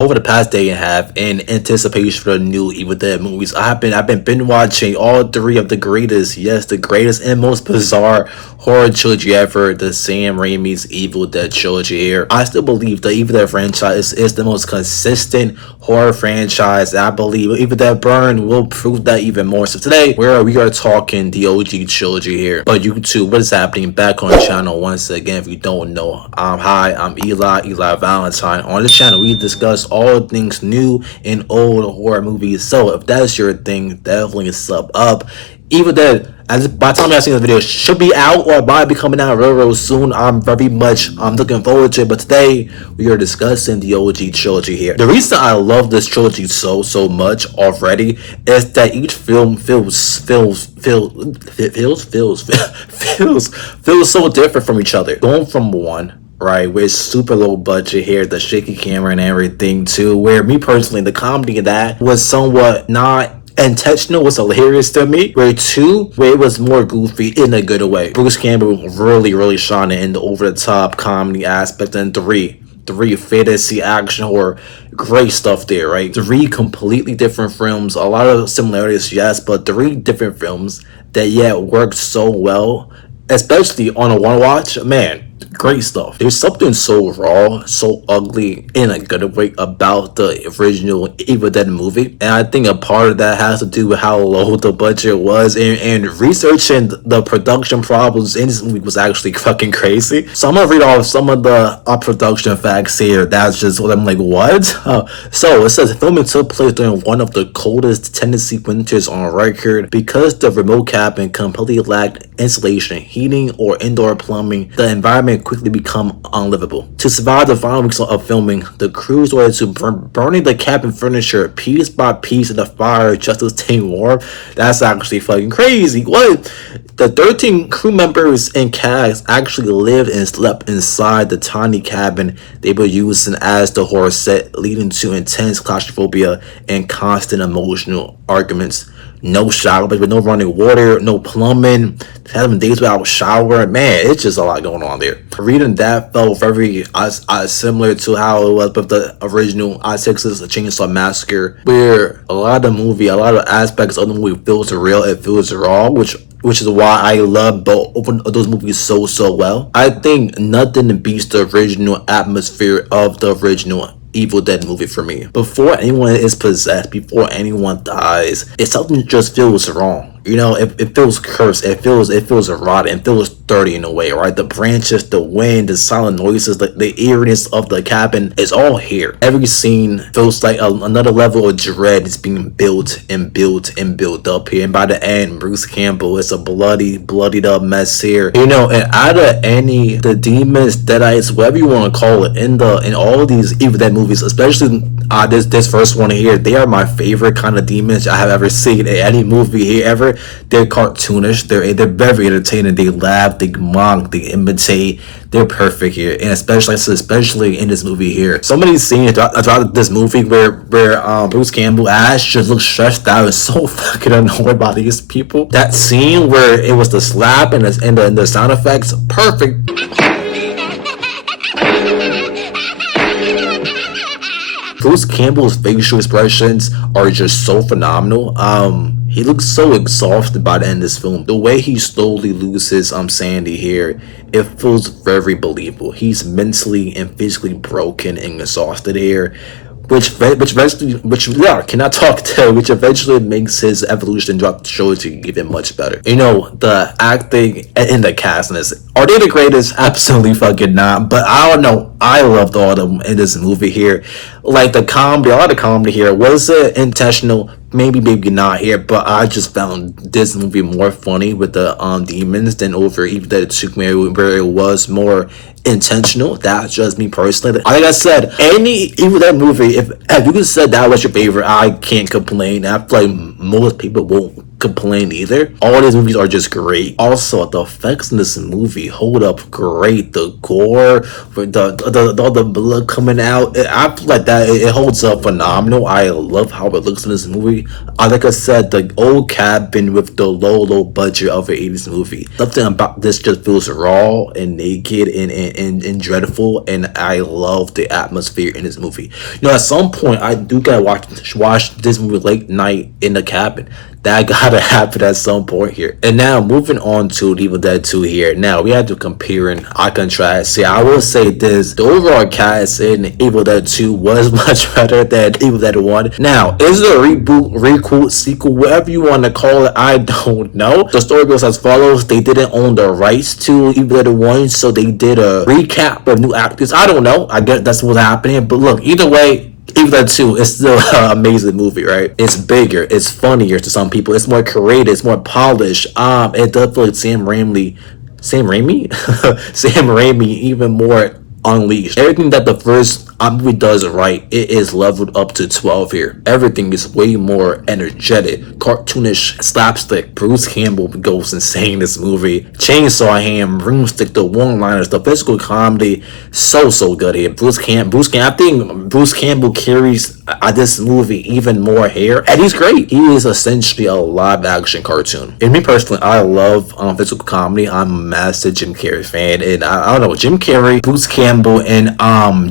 Over the past day and a half, in anticipation for the new Evil Dead movies, I've been binge watching all three of the greatest, yes, the greatest and most bizarre horror trilogy ever, the Sam Raimi's Evil Dead trilogy here. I still believe the Evil Dead franchise is the most consistent horror franchise. I believe Evil Dead Burn will prove that even more. So today, we are talking the OG trilogy here. But YouTube, what is happening? Back on the channel once again. If you don't know, I'm Eli Valentine. On the channel, we discuss all things new and old horror movies. So if that's your thing, definitely sub up. Evil Dead, as by the time y'all seen the video, should be out or might be coming out real soon. I'm looking forward to it. But today we are discussing the OG trilogy here. The reason I love this trilogy so much already is that each film feels so different from each other. Going from one, right, with super low budget here, the shaky camera and everything too, where me personally, the comedy of that was somewhat not intentional, was hilarious to me. Where two, where it was more goofy in a good way. Bruce Campbell really shining in the over the top comedy aspect. And three fantasy action horror, great stuff there, right? Three completely different films, a lot of similarities, yes, but three different films that yet worked so well, especially on a one watch. Man, great stuff. There's something so raw, so ugly in a good way about the original Evil Dead movie. And I think a part of that has to do with how low the budget was, and researching the production problems in this movie was actually fucking crazy. So I'm gonna read off some of the production facts here. That's just what I'm like, what? So it says filming took place during one of the coldest Tennessee winters on record. Because the remote cabin completely lacked insulation, heating, or indoor plumbing, the environment quickly become unlivable. To survive the final weeks of filming, the crew resorted to burning the cabin furniture piece by piece in the fire just to stay warm. That's actually fucking crazy. What? The 13 crew members and cast actually lived and slept inside the tiny cabin they were using as the horror set, leading to intense claustrophobia and constant emotional arguments. No shower, but with no running water, no plumbing, having days without shower. Man, it's just a lot going on there. Reading that felt very similar to how it was with the original Texas Chainsaw Massacre, where a lot of aspects of the movie feels real, it feels raw, which is why I love both of those movies so well. I think nothing beats the original atmosphere of the original Evil Dead movie for me. Before anyone is possessed, before anyone dies, something just feels wrong. You know, it feels cursed. It feels rotten. It feels dirty in a way, right? The branches, the wind, the silent noises, the eeriness of the cabin is all here. Every scene feels like another level of dread is being built up here. And by the end, Bruce Campbell is a bloodied up mess here. You know, and out of the demons, deadites, whatever you want to call it, in all of these Evil Dead movies, especially this first one here, they are my favorite kind of demons I have ever seen in any movie here ever. They're cartoonish. They're very entertaining. They laugh, they mock, they imitate. They're perfect here, and especially in this movie here. So many scenes throughout this movie where Bruce Campbell Ash just looks stressed out and so fucking annoyed by these people. That scene where it was the slap and the sound effects, perfect. Bruce Campbell's facial expressions are just so phenomenal. He looks so exhausted by the end of this film. The way he slowly loses Sandy here, it feels very believable. He's mentally and physically broken and exhausted here, which eventually makes his evolution throughout the trilogy even much better. You know, the acting and the cast in this, are they the greatest? Absolutely fucking not. But I don't know, I loved all of them in this movie here. Like the comedy, a lot of comedy here, was it intentional? Maybe not here, but I just found this movie more funny with the demons than over Evil Dead 2, where it was more intentional. That's just me personally. Like I said, any Evil Dead movie, if you said that was your favorite, I can't complain. I feel like most people won't complain either. All these movies are just great. Also, the effects in this movie hold up great. The gore, with all the blood coming out, I feel like that it holds up phenomenal. I love how it looks in this movie. Like I said, the old cabin with the low budget of an 80s movie. Something about this just feels raw and naked and dreadful, and I love the atmosphere in this movie. At some point, I do gotta watch this movie late night in the cabin. That gotta happen at some point here. And now moving on to Evil Dead 2 here. Now we have to compare and I contrast. See, I will say this: the overall cast in Evil Dead 2 was much better than Evil Dead 1. Now, is it a reboot, requel, sequel, whatever you want to call it? I don't know. The story goes as follows: they didn't own the rights to Evil Dead 1, so they did a recap of new actors. I don't know. I guess that's what's happening. But look, either way, Evil Dead 2 is still an amazing movie, right? It's bigger, it's funnier to some people, it's more creative, it's more polished. It does feel like Sam Raimi? Sam Raimi even more unleashed. Everything that the first movie does right, it is leveled up to 12 here. Everything is way more energetic, cartoonish, slapstick. Bruce Campbell goes insane in this movie. Chainsaw Hand, Broomstick, the one-liners, the physical comedy, so good here. I think Bruce Campbell carries this movie even more here, and he's great. He is essentially a live-action cartoon. And me personally, I love physical comedy. I'm a massive Jim Carrey fan, and I don't know, Jim Carrey, Bruce Campbell, and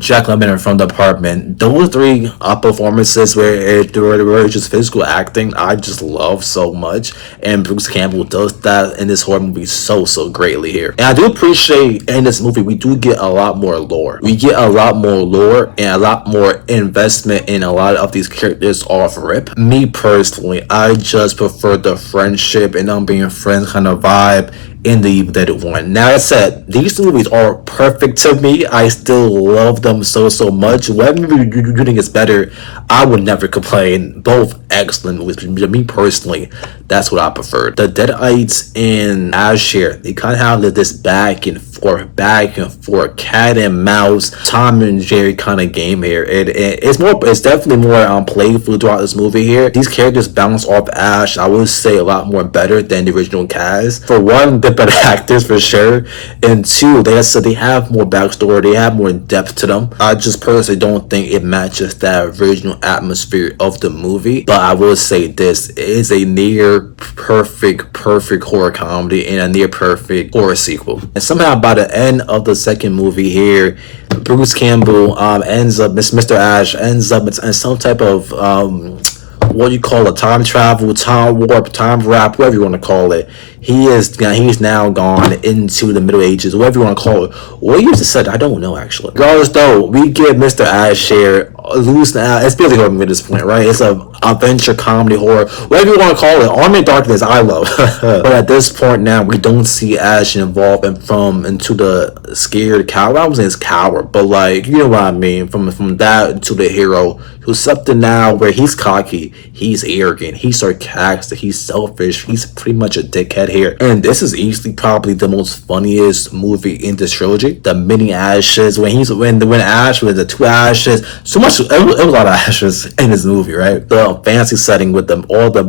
Jack Lemmon from The Apartment. Those three performances where they were just physical acting, I just love so much. And Bruce Campbell does that in this horror movie so greatly here. And I do appreciate in this movie we do get a lot more lore. We get a lot more lore and a lot more investment in a lot of these characters off rip. Me personally, I just prefer the friendship and being friends kind of vibe in the Evil Dead 1. Now, I said, these movies are perfect to me. I still love them so much. Whatever you think is better, I would never complain. Both excellent movies. But me personally, that's what I prefer. The Deadites and Ash here, they kind of have this back and forth, cat and mouse, Tom and Jerry kind of game here. It's definitely more playful throughout this movie here. These characters bounce off Ash, I would say, a lot more better than the original cast. For one, they're better actors for sure, and two, they have more backstory, they have more depth to them. I just personally don't think it matches that original atmosphere of the movie, but I will say this is a near perfect horror comedy and a near perfect horror sequel. And somehow by the end of the second movie here, Bruce Campbell Mr. Ash ends up in some type of what you call a time travel, time warp, time wrap, whatever you want to call it. He's now gone into the Middle Ages, whatever you want to call it. What you just said, I don't know actually. Regardless though, we get Mr. Ash here losing out. It's basically horror at this point, right? It's a adventure comedy horror, whatever you want to call it. Army of Darkness, I love. But at this point now, we don't see Ash involved into the scared coward. I was saying it's coward, but like, you know what I mean. From that to the hero who's something now where he's cocky, he's arrogant, he's sarcastic, he's selfish, he's pretty much a dickhead here. And this is easily probably the most funniest movie in this trilogy. The mini Ashes, when Ash with the two Ashes, so much. It was a lot of Ashes in this movie, right? The fancy setting with them, all the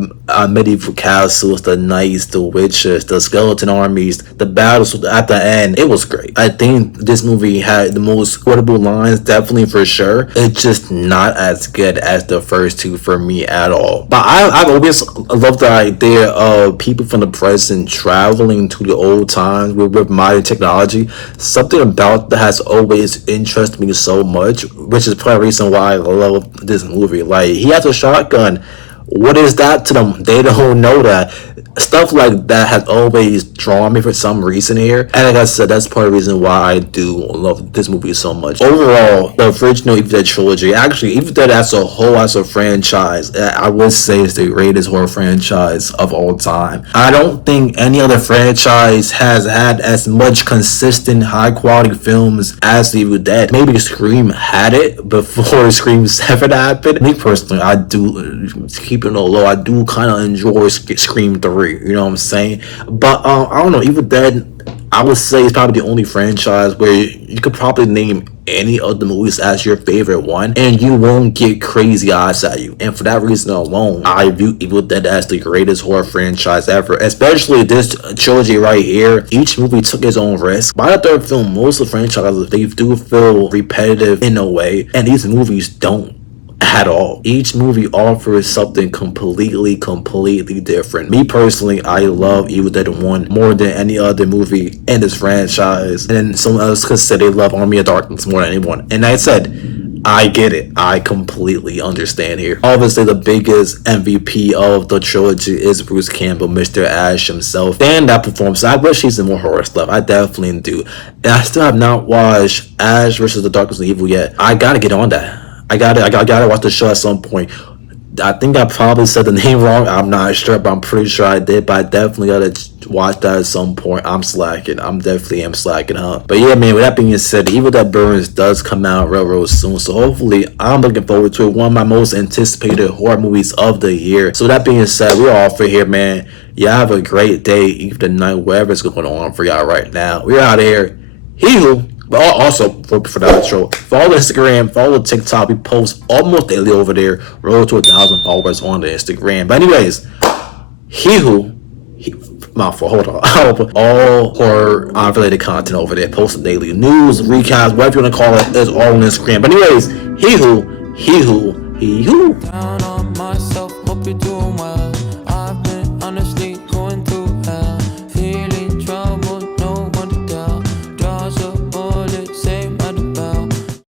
medieval castles, the knights, the witches, the skeleton armies, the battles at the end. It was great. I think this movie had the most quotable lines, definitely for sure. It's just not as good as the first two for me at all. But I've always loved the idea of people from the present traveling to the old times with modern technology. Something about that has always interested me so much, which is probably the reason why I love this movie. Like, he has a shotgun. What is that to them? They don't know that. Stuff like that has always drawn me for some reason here. And like I said, that's part of the reason why I do love this movie so much. Overall, the original Evil Dead trilogy, actually, Evil Dead as a whole, as a franchise, I would say is the greatest horror franchise of all time. I don't think any other franchise has had as much consistent, high-quality films as Evil Dead. Maybe Scream had it before Scream 7 happened. Me personally, I do, keeping it low, I do kind of enjoy Scream 3. You know what I'm saying? But I don't know, Evil Dead, I would say, is probably the only franchise where you could probably name any of the movies as your favorite one, and you won't get crazy eyes at you. And for that reason alone, I view Evil Dead as the greatest horror franchise ever, especially this trilogy right here. Each movie took its own risk. By the third film, most of the franchises, they do feel repetitive in a way, and these movies don't at all. Each movie offers something completely different. Me personally, I love Evil Dead 1 more than any other movie in this franchise. And then someone else could say they love Army of Darkness more than anyone. And I said, I get it. I completely understand here. Obviously, the biggest MVP of the trilogy is Bruce Campbell, Mr. Ash himself. And that performance, I wish he's in more horror stuff. I definitely do. And I still have not watched Ash versus the Darkness and Evil yet. I gotta get on that. I gotta watch the show at some point. I think I probably said the name wrong. I'm not sure, but I'm pretty sure I did. But I definitely gotta watch that at some point. I'm slacking. I'm definitely am slacking, huh? But yeah, man, with that being said, Evil Dead Burns does come out real soon. So hopefully, I'm looking forward to it. One of my most anticipated horror movies of the year. So with that being said, we're off for here, man. Y'all have a great day, evening, night, whatever's going on for y'all right now. We're out of here. Hee-hoo. But also, for the outro, follow Instagram, follow TikTok. We post almost daily over there. Road to 1,000 followers on the Instagram. But anyways, mouthful, hold on. All horror related content over there. Posted daily. News, recaps, whatever you want to call it, is all on Instagram. But anyways, he who. Down on myself, hope you're doing well.